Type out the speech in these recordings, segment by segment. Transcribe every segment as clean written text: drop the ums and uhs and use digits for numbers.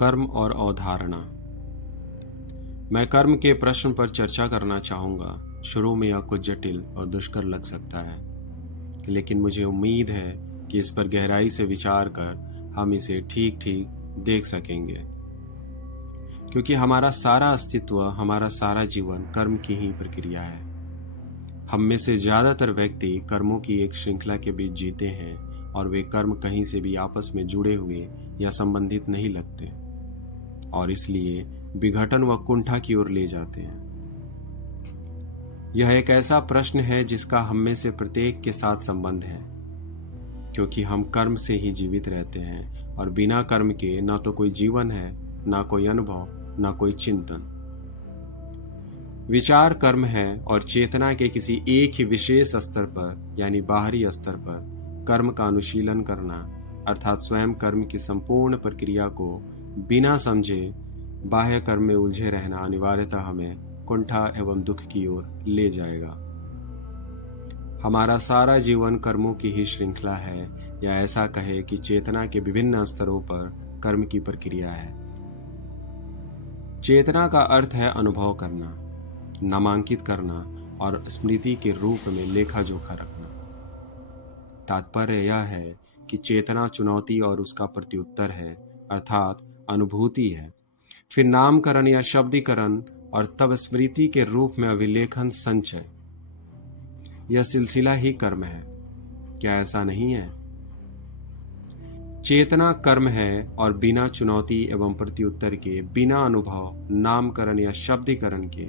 कर्म और अवधारणा। मैं कर्म के प्रश्न पर चर्चा करना चाहूँगा। शुरू में यह कुछ जटिल और दुष्कर लग सकता है, लेकिन मुझे उम्मीद है कि इस पर गहराई से विचार कर हम इसे ठीक ठीक देख सकेंगे, क्योंकि हमारा सारा अस्तित्व, हमारा सारा जीवन कर्म की ही प्रक्रिया है। हम में से ज्यादातर व्यक्ति कर्मों की एक श्रृंखला के बीच जीते हैं और वे कर्म कहीं से भी आपस में जुड़े हुए या संबंधित नहीं लगते और इसलिए विघटन व कुंठा की ओर ले जाते हैं। यह एक ऐसा प्रश्न है जिसका हम में से प्रत्येक के साथ संबंध है, क्योंकि हम कर्म से ही जीवित रहते हैं और बिना कर्म के न तो कोई जीवन है, न कोई अनुभव, न कोई चिंतन। विचार कर्म है और चेतना के किसी एक ही विशेष स्तर पर यानी बाहरी स्तर पर कर्म का अनुशीलन करना अर्थात स्वयं कर्म की संपूर्ण प्रक्रिया को बिना समझे बाह्य कर्म में उलझे रहना अनिवार्यतः हमें कुंठा एवं दुख की ओर ले जाएगा। हमारा सारा जीवन कर्मों की ही श्रृंखला है, या ऐसा कहे कि चेतना के विभिन्न स्तरों पर कर्म की प्रक्रिया है। चेतना का अर्थ है अनुभव करना, नामांकित करना और स्मृति के रूप में लेखा जोखा रखना। तात्पर्य यह है कि चेतना चुनौती और उसका प्रत्युत्तर है, अर्थात अनुभूति है, फिर नामकरण या शब्दीकरण और तब स्मृति के रूप में अभिलेखन संचय। यह सिलसिला ही कर्म है। क्या ऐसा नहीं है? चेतना कर्म है और बिना चुनौती एवं प्रत्युत्तर के, बिना अनुभव, नामकरण या शब्दीकरण के,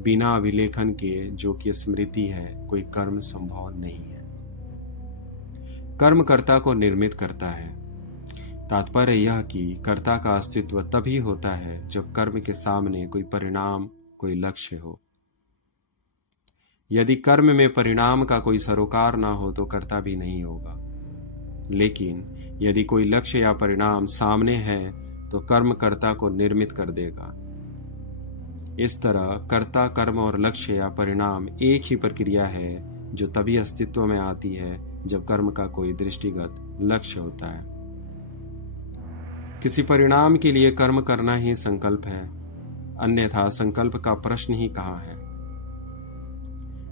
बिना अभिलेखन के जो कि स्मृति है, कोई कर्म संभव नहीं है। कर्म कर्ता को निर्मित करता है। तात्पर्य यह कि कर्ता का अस्तित्व तभी होता है जब कर्म के सामने कोई परिणाम, कोई लक्ष्य हो। यदि कर्म में परिणाम का कोई सरोकार ना हो तो कर्ता भी नहीं होगा, लेकिन यदि कोई लक्ष्य या परिणाम सामने है तो कर्म कर्ता को निर्मित कर देगा। इस तरह कर्ता, कर्म और लक्ष्य या परिणाम एक ही प्रक्रिया है जो तभी अस्तित्व में आती है जब कर्म का कोई दृष्टिगत लक्ष्य होता है। किसी परिणाम के लिए कर्म करना ही संकल्प है, अन्यथा संकल्प का प्रश्न ही कहाँ है।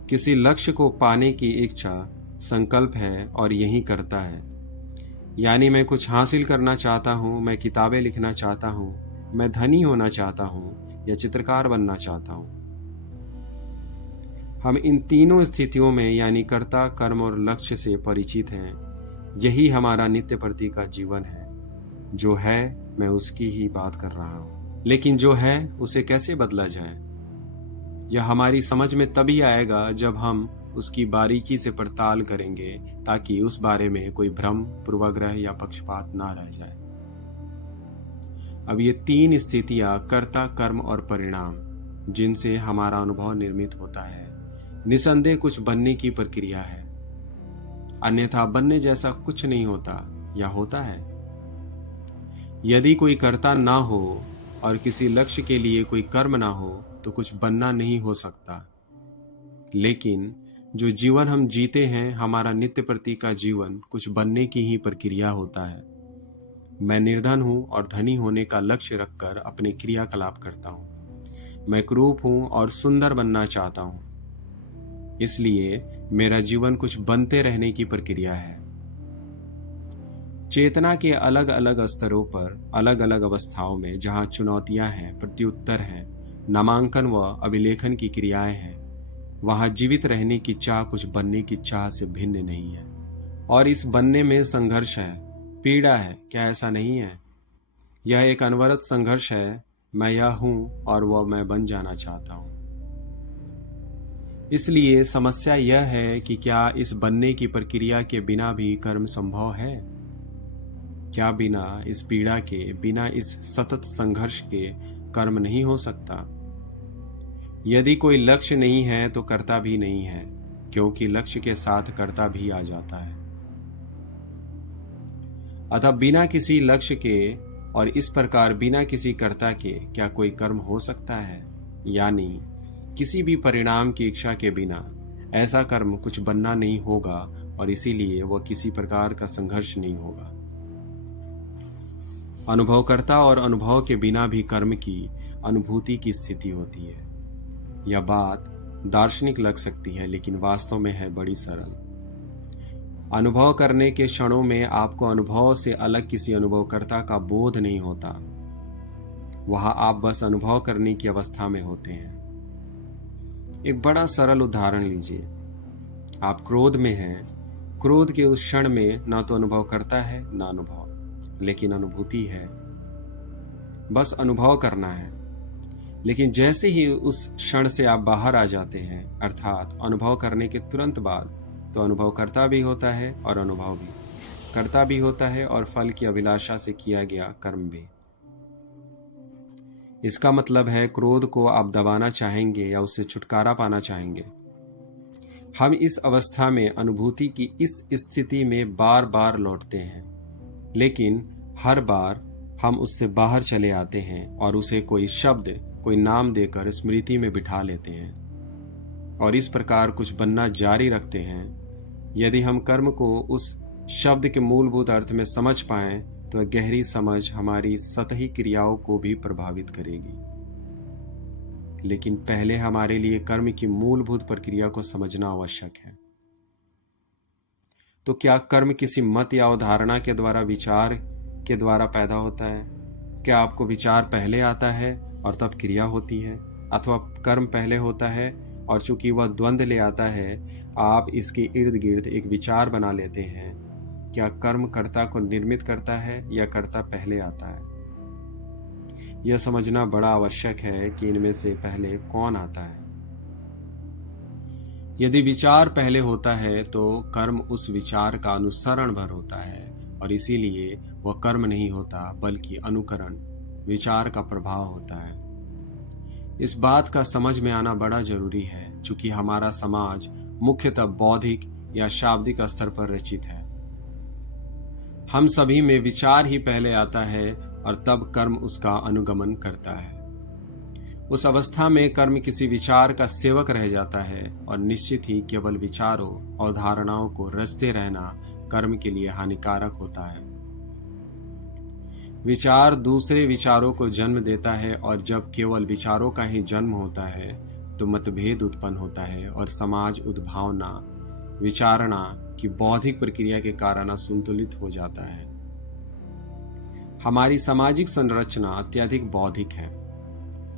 किसी लक्ष्य को पाने की इच्छा संकल्प है और यही करता है। यानी मैं कुछ हासिल करना चाहता हूं, मैं किताबें लिखना चाहता हूं, मैं धनी होना चाहता हूं या चित्रकार बनना चाहता हूं। हम इन तीनों स्थितियों में यानी कर्ता, कर्म और लक्ष्य से परिचित हैं। यही हमारा नित्य प्रति का जीवन है। जो है मैं उसकी ही बात कर रहा हूं, लेकिन जो है उसे कैसे बदला जाए, यह हमारी समझ में तभी आएगा जब हम उसकी बारीकी से पड़ताल करेंगे, ताकि उस बारे में कोई भ्रम, पूर्वाग्रह या पक्षपात ना रह जाए। अब ये तीन स्थितियां कर्ता, कर्म और परिणाम, जिनसे हमारा अनुभव निर्मित होता है, निसंदेह कुछ बनने की प्रक्रिया है। अन्यथा बनने जैसा कुछ नहीं होता, या होता है। यदि कोई कर्ता ना हो और किसी लक्ष्य के लिए कोई कर्म ना हो तो कुछ बनना नहीं हो सकता। लेकिन जो जीवन हम जीते हैं, हमारा नित्य प्रति का जीवन, कुछ बनने की ही प्रक्रिया होता है। मैं निर्धन हूं और धनी होने का लक्ष्य रखकर अपने क्रियाकलाप करता हूं। मैं क्रूप हूं और सुंदर बनना चाहता हूं, इसलिए मेरा जीवन कुछ बनते रहने की प्रक्रिया है। चेतना के अलग अलग स्तरों पर, अलग अलग अवस्थाओं में जहां चुनौतियां हैं, प्रत्युत्तर हैं, नामांकन व अभिलेखन की क्रियाएं हैं, वहां जीवित रहने की चाह कुछ बनने की चाह से भिन्न नहीं है। और इस बनने में संघर्ष है, पीड़ा है। क्या ऐसा नहीं है? यह एक अनवरत संघर्ष है। मैं यह हूं और वह मैं बन जाना चाहता हूं। इसलिए समस्या यह है कि क्या इस बनने की प्रक्रिया के बिना भी कर्म संभव है? क्या बिना इस पीड़ा के, बिना इस सतत संघर्ष के कर्म नहीं हो सकता? यदि कोई लक्ष्य नहीं है तो कर्ता भी नहीं है, क्योंकि लक्ष्य के साथ कर्ता भी आ जाता है। अतः बिना किसी लक्ष्य के और इस प्रकार बिना किसी कर्ता के क्या कोई कर्म हो सकता है? यानी किसी भी परिणाम की इच्छा के बिना ऐसा कर्म कुछ बनना नहीं होगा और इसीलिए वह किसी प्रकार का संघर्ष नहीं होगा। अनुभवकर्ता और अनुभव के बिना भी कर्म की अनुभूति की स्थिति होती है। यह बात दार्शनिक लग सकती है, लेकिन वास्तव में है बड़ी सरल। अनुभव करने के क्षणों में आपको अनुभव से अलग किसी अनुभवकर्ता का बोध नहीं होता। वहां आप बस अनुभव करने की अवस्था में होते हैं। एक बड़ा सरल उदाहरण लीजिए। आप क्रोध में हैं। क्रोध के उस क्षण में ना तो अनुभव करता है ना अनुभव, लेकिन अनुभूति है। बस अनुभव करना है। लेकिन जैसे ही उस क्षण से आप बाहर आ जाते हैं, अर्थात अनुभव करने के तुरंत बाद, तो अनुभव करता भी होता है और अनुभव भी करता भी होता है, और फल की अभिलाषा से किया गया कर्म भी। इसका मतलब है क्रोध को आप दबाना चाहेंगे या उससे छुटकारा पाना चाहेंगे। हम इस अवस्था में अनुभूति की इस स्थिति में बार बार लौटते हैं, लेकिन हर बार हम उससे बाहर चले आते हैं और उसे कोई शब्द, कोई नाम देकर स्मृति में बिठा लेते हैं और इस प्रकार कुछ बनना जारी रखते हैं। यदि हम कर्म को उस शब्द के मूलभूत अर्थ में समझ पाएं, तो गहरी समझ हमारी सतही क्रियाओं को भी प्रभावित करेगी। लेकिन पहले हमारे लिए कर्म की मूलभूत प्रक्रिया को समझना आवश्यक है। तो क्या कर्म किसी मत या अवधारणा के द्वारा, विचार के द्वारा पैदा होता है? क्या आपको विचार पहले आता है और तब क्रिया होती है, अथवा कर्म पहले होता है और चूंकि वह द्वंद्व ले आता है, आप इसके इर्द गिर्द एक विचार बना लेते हैं? क्या कर्म कर्ता को निर्मित करता है या कर्ता पहले आता है? यह समझना बड़ा आवश्यक है कि इनमें से पहले कौन आता है। यदि विचार पहले होता है तो कर्म उस विचार का अनुसरण भर होता है, और इसीलिए वह कर्म नहीं होता बल्कि अनुकरण, विचार का प्रभाव होता है। इस बात का समझ में आना बड़ा जरूरी है, चूंकि हमारा समाज मुख्यतः बौद्धिक या शाब्दिक स्तर पर रचित है। हम सभी में विचार ही पहले आता है और तब कर्म उसका अनुगमन करता है। उस अवस्था में कर्म किसी विचार का सेवक रह जाता है, और निश्चित ही केवल विचारों और धारणाओं को रचते रहना कर्म के लिए हानिकारक होता है। विचार दूसरे विचारों को जन्म देता है, और जब केवल विचारों का ही जन्म होता है तो मतभेद उत्पन्न होता है और समाज उद्भावना, विचारणा की बौद्धिक प्रक्रिया के कारण असंतुलित हो जाता है। हमारी सामाजिक संरचना अत्यधिक बौद्धिक है।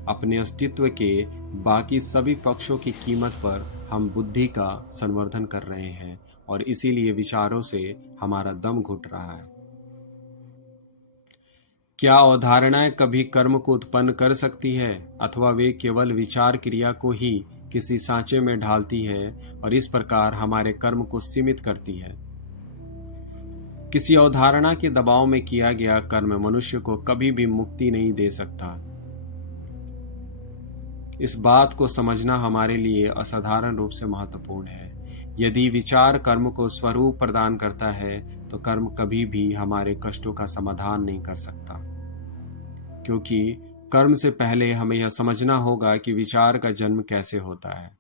अपने अस्तित्व के बाकी सभी पक्षों की कीमत पर हम बुद्धि का संवर्धन कर रहे हैं, और इसीलिए विचारों से हमारा दम घुट रहा है। क्या अवधारणाएं कभी कर्म को उत्पन्न कर सकती है, अथवा वे केवल विचार क्रिया को ही किसी सांचे में ढालती है और इस प्रकार हमारे कर्म को सीमित करती है? किसी अवधारणा के दबाव में किया गया कर्म मनुष्य को कभी भी मुक्ति नहीं दे सकता। इस बात को समझना हमारे लिए असाधारण रूप से महत्वपूर्ण है। यदि विचार कर्म को स्वरूप प्रदान करता है, तो कर्म कभी भी हमारे कष्टों का समाधान नहीं कर सकता, क्योंकि कर्म से पहले हमें यह समझना होगा कि विचार का जन्म कैसे होता है।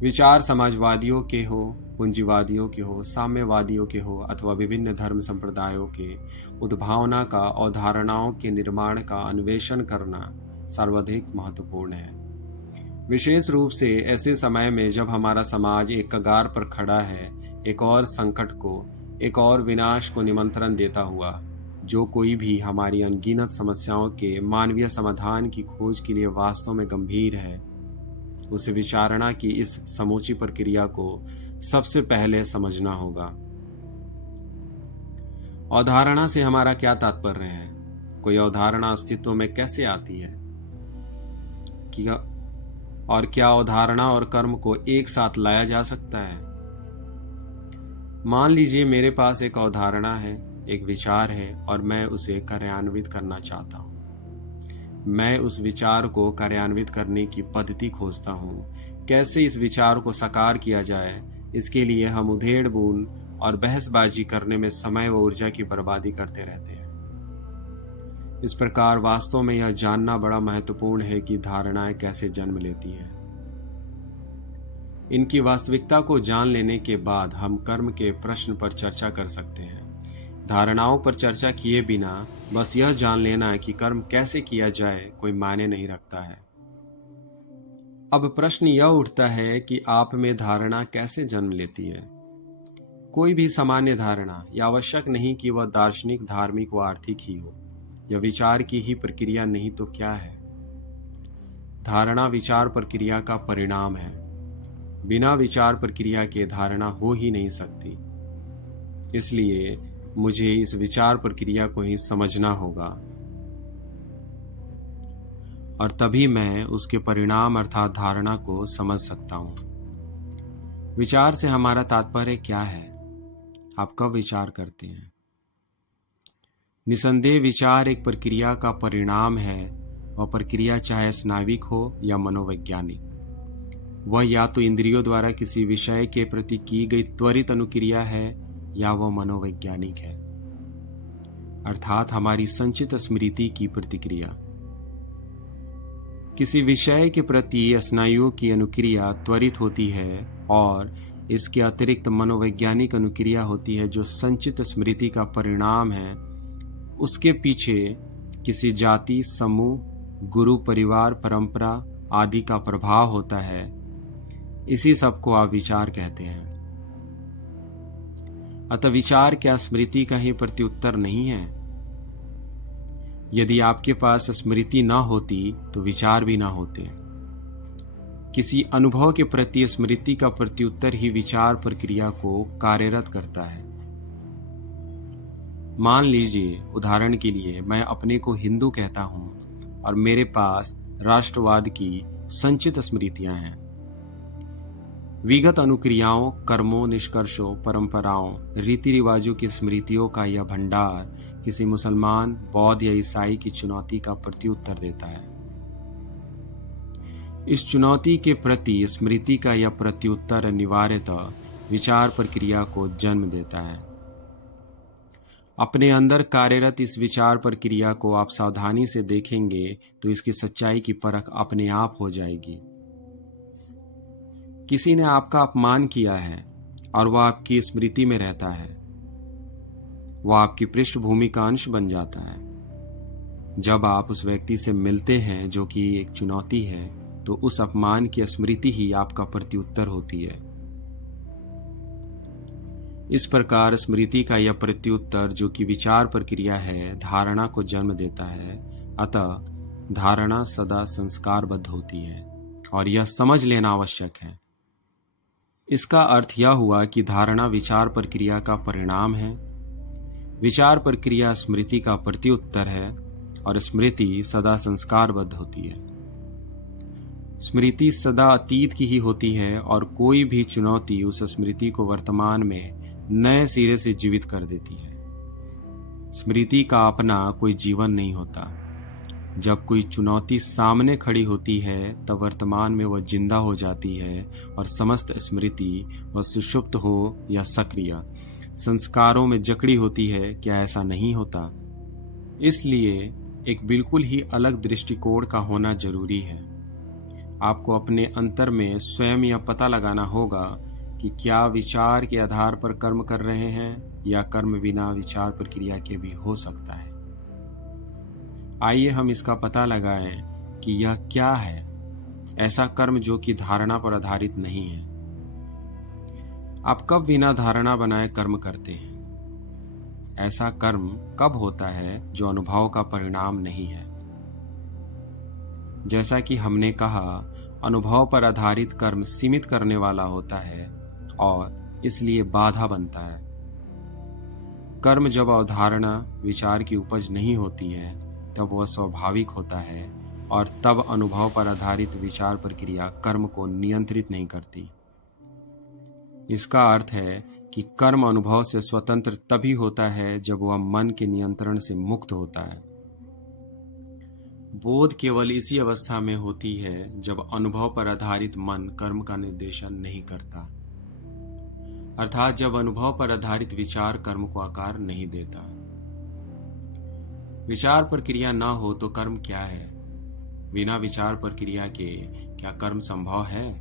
विचार समाजवादियों के हो, पूंजीवादियों के हो, साम्यवादियों के हो, अथवा विभिन्न धर्म संप्रदायों के उद्भावना का, अवधारणाओं के निर्माण का अन्वेषण करना सर्वाधिक महत्वपूर्ण है। विशेष रूप से ऐसे समय में जब हमारा समाज एक कगार पर खड़ा है, एक और संकट को, एक और विनाश को निमंत्रण देता हुआ। जो कोई भी हमारी अनगिनत समस्याओं के मानवीय समाधान की खोज के लिए वास्तव में गंभीर है, उसे विचारणा की इस समूची प्रक्रिया को सबसे पहले समझना होगा। अवधारणा से हमारा क्या तात्पर्य है? कोई अवधारणा अस्तित्व में कैसे आती है? और क्या अवधारणा और कर्म को एक साथ लाया जा सकता है? मान लीजिए मेरे पास एक अवधारणा है, एक विचार है, और मैं उसे कार्यान्वित करना चाहता हूँ। मैं उस विचार को कार्यान्वित करने की पद्धति खोजता हूँ। कैसे इस विचार को साकार किया जाए, इसके लिए हम उधेड़-बुन और बहसबाजी करने में समय व ऊर्जा की बर्बादी करते रहते हैं। इस प्रकार वास्तव में यह जानना बड़ा महत्वपूर्ण है कि धारणाएं कैसे जन्म लेती है। इनकी वास्तविकता को जान लेने के बाद हम कर्म के प्रश्न पर चर्चा कर सकते हैं। धारणाओं पर चर्चा किए बिना बस यह जान लेना कि कर्म कैसे किया जाए कोई मायने नहीं रखता है। अब प्रश्न यह उठता है कि आप में धारणा कैसे जन्म लेती है। कोई भी सामान्य धारणा, यह आवश्यक नहीं कि वह दार्शनिक, धार्मिक व आर्थिक ही हो। यह विचार की ही प्रक्रिया नहीं तो क्या है। धारणा विचार प्रक्रिया का परिणाम है। बिना विचार प्रक्रिया के धारणा हो ही नहीं सकती। इसलिए मुझे इस विचार प्रक्रिया को ही समझना होगा और तभी मैं उसके परिणाम अर्थात धारणा को समझ सकता हूं। विचार से हमारा तात्पर्य क्या है? आप कब विचार करते हैं? निसंदेह विचार एक प्रक्रिया का परिणाम है। वह प्रक्रिया चाहे स्नाविक हो या मनोवैज्ञानिक। वह या तो इंद्रियों द्वारा किसी विषय के प्रति की गई त्वरित अनुक्रिया है या वह मनोवैज्ञानिक है, अर्थात हमारी संचित स्मृति की प्रतिक्रिया। किसी विषय के प्रति स्नायुओं की अनुक्रिया त्वरित होती है और इसके अतिरिक्त मनोवैज्ञानिक अनुक्रिया होती है जो संचित स्मृति का परिणाम है। उसके पीछे किसी जाति, समूह, गुरु, परिवार, परंपरा आदि का प्रभाव होता है। इसी सब को आप विचार कहते हैं। अतः विचार क्या स्मृति का ही प्रत्युत्तर नहीं है? यदि आपके पास स्मृति ना होती तो विचार भी ना होते। किसी अनुभव के प्रति स्मृति का प्रत्युत्तर ही विचार प्रक्रिया को कार्यरत करता है। मान लीजिए, उदाहरण के लिए मैं अपने को हिंदू कहता हूं और मेरे पास राष्ट्रवाद की संचित स्मृतियां हैं। विगत अनुक्रियाओं, कर्मों, निष्कर्षों, परंपराओं, रीति रिवाजों की स्मृतियों का यह भंडार किसी मुसलमान, बौद्ध या ईसाई की चुनौती का प्रत्युत्तर देता है। इस चुनौती के प्रति स्मृति का यह प्रत्युत्तर अनिवार्यतः विचार प्रक्रिया को जन्म देता है। अपने अंदर कार्यरत इस विचार प्रक्रिया को आप सावधानी से देखेंगे तो इसकी सच्चाई की परख अपने आप हो जाएगी। किसी ने आपका अपमान किया है और वह आपकी स्मृति में रहता है। वह आपकी पृष्ठभूमि का अंश बन जाता है। जब आप उस व्यक्ति से मिलते हैं जो कि एक चुनौती है, तो उस अपमान की स्मृति ही आपका प्रत्युत्तर होती है। इस प्रकार स्मृति का यह प्रत्युत्तर जो कि विचार प्रक्रिया है, धारणा को जन्म देता है। अतः धारणा सदा संस्कारबद्ध होती है और यह समझ लेना आवश्यक है। इसका अर्थ यह हुआ कि धारणा विचार प्रक्रिया का परिणाम है, विचार प्रक्रिया स्मृति का प्रत्युत्तर है और स्मृति सदा संस्कारबद्ध होती है। स्मृति सदा अतीत की ही होती है और कोई भी चुनौती उस स्मृति को वर्तमान में नए सिरे से जीवित कर देती है। स्मृति का अपना कोई जीवन नहीं होता। जब कोई चुनौती सामने खड़ी होती है तब वर्तमान में वह जिंदा हो जाती है और समस्त स्मृति, वह सुषुप्त हो या सक्रिय, संस्कारों में जकड़ी होती है। क्या ऐसा नहीं होता? इसलिए एक बिल्कुल ही अलग दृष्टिकोण का होना जरूरी है। आपको अपने अंतर में स्वयं यह पता लगाना होगा कि क्या विचार के आधार पर कर्म कर रहे हैं या कर्म बिना विचार प्रक्रिया के भी हो सकता है। आइए हम इसका पता लगाएं कि यह क्या है ऐसा कर्म जो कि धारणा पर आधारित नहीं है। आप कब बिना धारणा बनाए कर्म करते हैं? ऐसा कर्म कब होता है जो अनुभव का परिणाम नहीं है? जैसा कि हमने कहा, अनुभव पर आधारित कर्म सीमित करने वाला होता है और इसलिए बाधा बनता है। कर्म जब अवधारणा विचार की उपज नहीं होती है तब वह स्वाभाविक होता है और तब अनुभव पर आधारित विचार प्रक्रिया कर्म को नियंत्रित नहीं करती। इसका अर्थ है कि कर्म अनुभव से स्वतंत्र तभी होता है जब वह मन के नियंत्रण से मुक्त होता है। बोध केवल इसी अवस्था में होती है जब अनुभव पर आधारित मन कर्म का निर्देशन नहीं करता, अर्थात जब अनुभव पर आधारित विचार कर्म को आकार नहीं देता। विचार प्रक्रिया न हो तो कर्म क्या है? बिना विचार प्रक्रिया के क्या कर्म संभव है?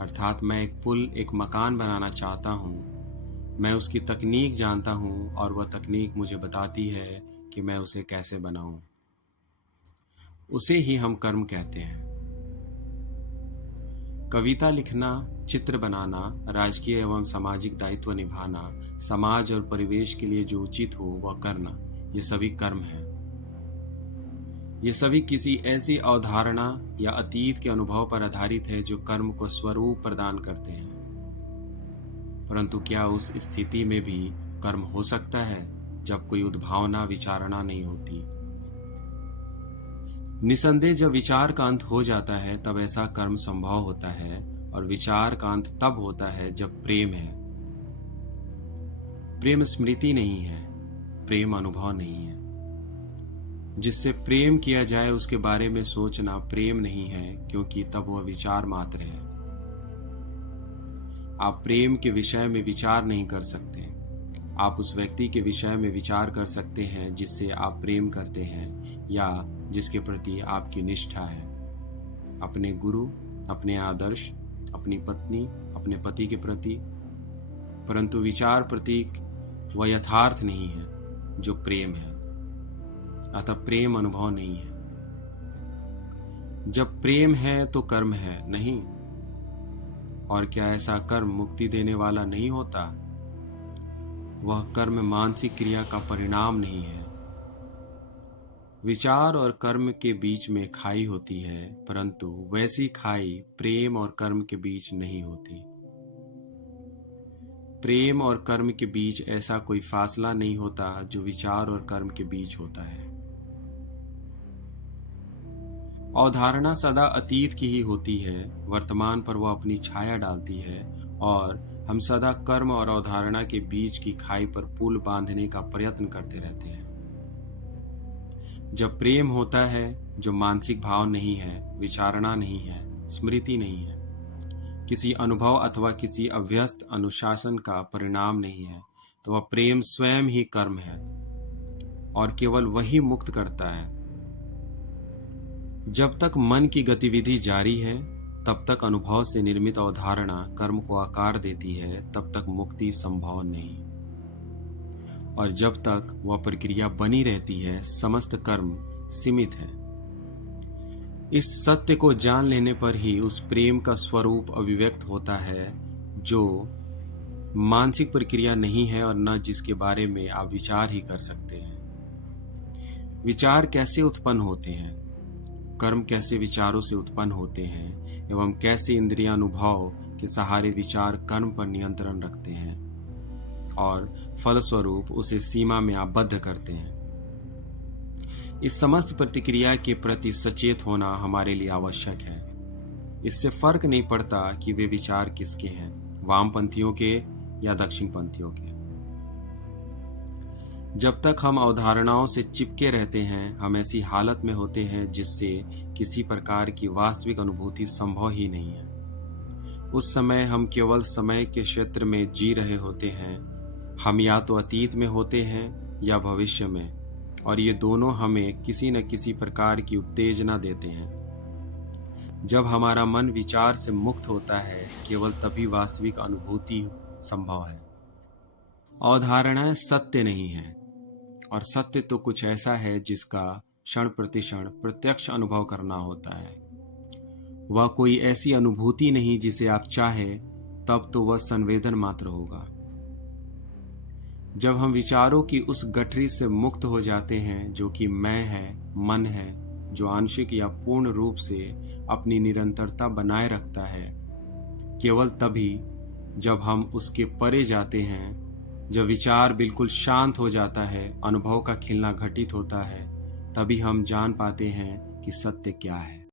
अर्थात मैं एक पुल, एक मकान बनाना चाहता हूं मैं उसकी तकनीक जानता हूँ और वह तकनीक मुझे बताती है कि मैं उसे कैसे बनाऊं। उसे ही हम कर्म कहते हैं। कविता लिखना, चित्र बनाना, राजकीय एवं सामाजिक दायित्व निभाना, समाज और परिवेश के लिए जो उचित हो वह करना, ये सभी कर्म हैं। ये सभी किसी ऐसी अवधारणा या अतीत के अनुभव पर आधारित है जो कर्म को स्वरूप प्रदान करते हैं। परंतु क्या उस स्थिति में भी कर्म हो सकता है जब कोई उद्भावना विचारणा नहीं होती? निसंदेह जब विचार का अंत हो जाता है तब ऐसा कर्म संभव होता है, और विचार का अंत तब होता है जब प्रेम है। प्रेम स्मृति नहीं है, प्रेम अनुभव नहीं है। जिससे प्रेम किया जाए उसके बारे में सोचना प्रेम नहीं है, क्योंकि तब वह विचार मात्र है। आप प्रेम के विषय में विचार नहीं कर सकते। आप उस व्यक्ति के विषय में विचार कर सकते हैं जिससे आप प्रेम करते हैं या जिसके प्रति आपकी निष्ठा है। अपने गुरु, अपने आदर्श, अपनी पत्नी, अपने पति के प्रति। परंतु विचार प्रतीक वह यथार्थ नहीं है जो प्रेम है। अतः प्रेम अनुभव नहीं है। जब प्रेम है तो कर्म है नहीं। और क्या ऐसा कर्म मुक्ति देने वाला नहीं होता? वह कर्म मानसिक क्रिया का परिणाम नहीं है। विचार और कर्म के बीच में खाई होती है, परंतु वैसी खाई प्रेम और कर्म के बीच नहीं होती। प्रेम और कर्म के बीच ऐसा कोई फासला नहीं होता जो विचार और कर्म के बीच होता है। अवधारणा सदा अतीत की ही होती है, वर्तमान पर वह अपनी छाया डालती है, और हम सदा कर्म और अवधारणा के बीच की खाई पर पुल बांधने का प्रयत्न करते रहते हैं। जब प्रेम होता है जो मानसिक भाव नहीं है, विचारणा नहीं है, स्मृति नहीं है, किसी अनुभव अथवा किसी अभ्यस्त अनुशासन का परिणाम नहीं है, तो वह प्रेम स्वयं ही कर्म है और केवल वही मुक्त करता है। जब तक मन की गतिविधि जारी है तब तक अनुभव से निर्मित अवधारणा कर्म को आकार देती है, तब तक मुक्ति संभव नहीं। और जब तक वह प्रक्रिया बनी रहती है समस्त कर्म सीमित है। इस सत्य को जान लेने पर ही उस प्रेम का स्वरूप अभिव्यक्त होता है जो मानसिक प्रक्रिया नहीं है और न जिसके बारे में आप विचार ही कर सकते हैं। विचार कैसे उत्पन्न होते हैं, कर्म कैसे विचारों से उत्पन्न होते हैं, एवं कैसे इंद्रियानुभव के सहारे विचार कर्म पर नियंत्रण रखते हैं और फलस्वरूप उसे सीमा में आबद्ध करते हैं। इस समस्त प्रतिक्रिया के प्रति सचेत होना हमारे लिए आवश्यक है। इससे फर्क नहीं पड़ता कि वे विचार किसके हैं, वामपंथियों के या दक्षिणपंथियों के। जब तक हम अवधारणाओं से चिपके रहते हैं हम ऐसी हालत में होते हैं जिससे किसी प्रकार की वास्तविक अनुभूति संभव ही नहीं है। उस समय हम केवल समय के क्षेत्र में जी रहे होते हैं। हम या तो अतीत में होते हैं या भविष्य में, और ये दोनों हमें किसी न किसी प्रकार की उत्तेजना देते हैं। जब हमारा मन विचार से मुक्त होता है केवल तभी वास्तविक अनुभूति संभव है। अवधारणाएं सत्य नहीं है, और सत्य तो कुछ ऐसा है जिसका क्षण प्रतिक्षण प्रत्यक्ष अनुभव करना होता है। वह कोई ऐसी अनुभूति नहीं जिसे आप चाहे तब तो वह संवेदन मात्र होगा। जब हम विचारों की उस गठरी से मुक्त हो जाते हैं जो कि मैं है, मन है, जो आंशिक या पूर्ण रूप से अपनी निरंतरता बनाए रखता है, केवल तभी जब हम उसके परे जाते हैं, जब विचार बिल्कुल शांत हो जाता है, अनुभव का खिलना घटित होता है, तभी हम जान पाते हैं कि सत्य क्या है।